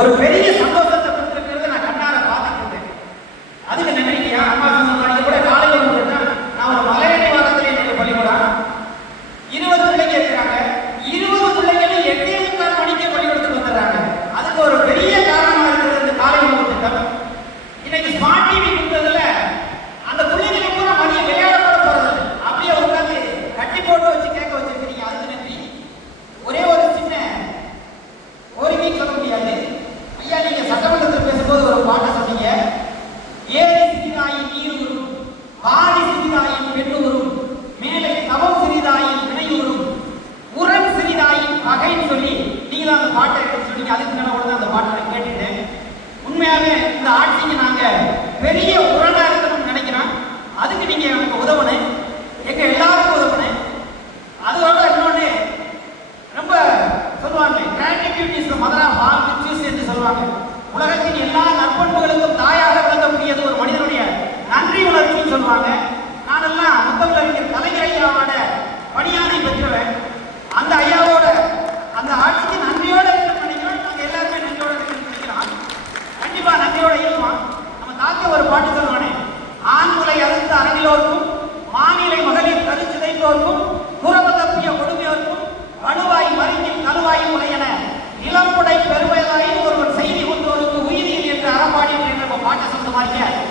ஒரு பெரிய சந்தோஷத்தை கொடுத்துருக்கிறது நான் கண்ணால பார்த்துருக்கேன் அதுக்கு நினைக்கிறியா அம்மா சொன்னாங்க கூட காலையில் நான் ஒரு மலையடி வாரத்தில் என்னுடைய பள்ளிக்கூடம் இருபது பிள்ளைங்க இருக்கிறாங்க. இருபது பிள்ளைங்களும் எட்டே முக்கால் மணிக்கு பள்ளிக்கூடத்துக்கு வந்துடுறாங்க. அதுக்கு ஒரு பெரிய காரணமாக இருக்கிறது இந்த காலை உணவு திட்டம். இன்னைக்கு ஸ்மார்ட் டிவி கொடுத்ததுல அந்த பிள்ளைங்க கூட மதியம் விளையாட கூட போறது அப்படியே உட்காந்து கட்டி போட்டு வச்சு கேட்க வச்சிருக்கிறீங்க. அதுக்கு நன்றி ஒரே ஒரு சின்ன ஒரு சொல்ல நீங்களும் அந்த பாட்டை எடுத்து சொன்னீங்க அதுக்கு மேலே கூட அந்த பாட்டை நான் கேட்டுட்டேன். உண்மையாகவே இந்த ஆட்சிக்கு நாங்கள் பெரிய உரண்டாக இருக்கணும்னு நினைக்கிறோம். அதுக்கு நீங்கள் எனக்கு உதவணும் எங்கள் எல்லாருக்கும் உதவணும் அதோட இன்னொன்று ரொம்ப சொல்லுவாங்க gratitude is the mother of all என்று சொல்லுவாங்க. உலகத்தின் எல்லா நற்பண்புகளுக்கும் ஒரு பாட்டு சொல்லுவானே ஆண்குலை அறுத்து அரங்கிலோர்க்கும் மாநிலை மகளிர் கரு சிதைந்தோர்க்கும் புறவு தப்பிய கொடுமையோர்க்கும் வலுவாய் மருங்கின் கருவாய் உடையன இளம்புடை பெருமையாய் ஒருவர் செய்தி கொண்டோருக்கு உயிரியல் என்று அறப்பாடி என்று பாட்டை சொல்லுவாங்க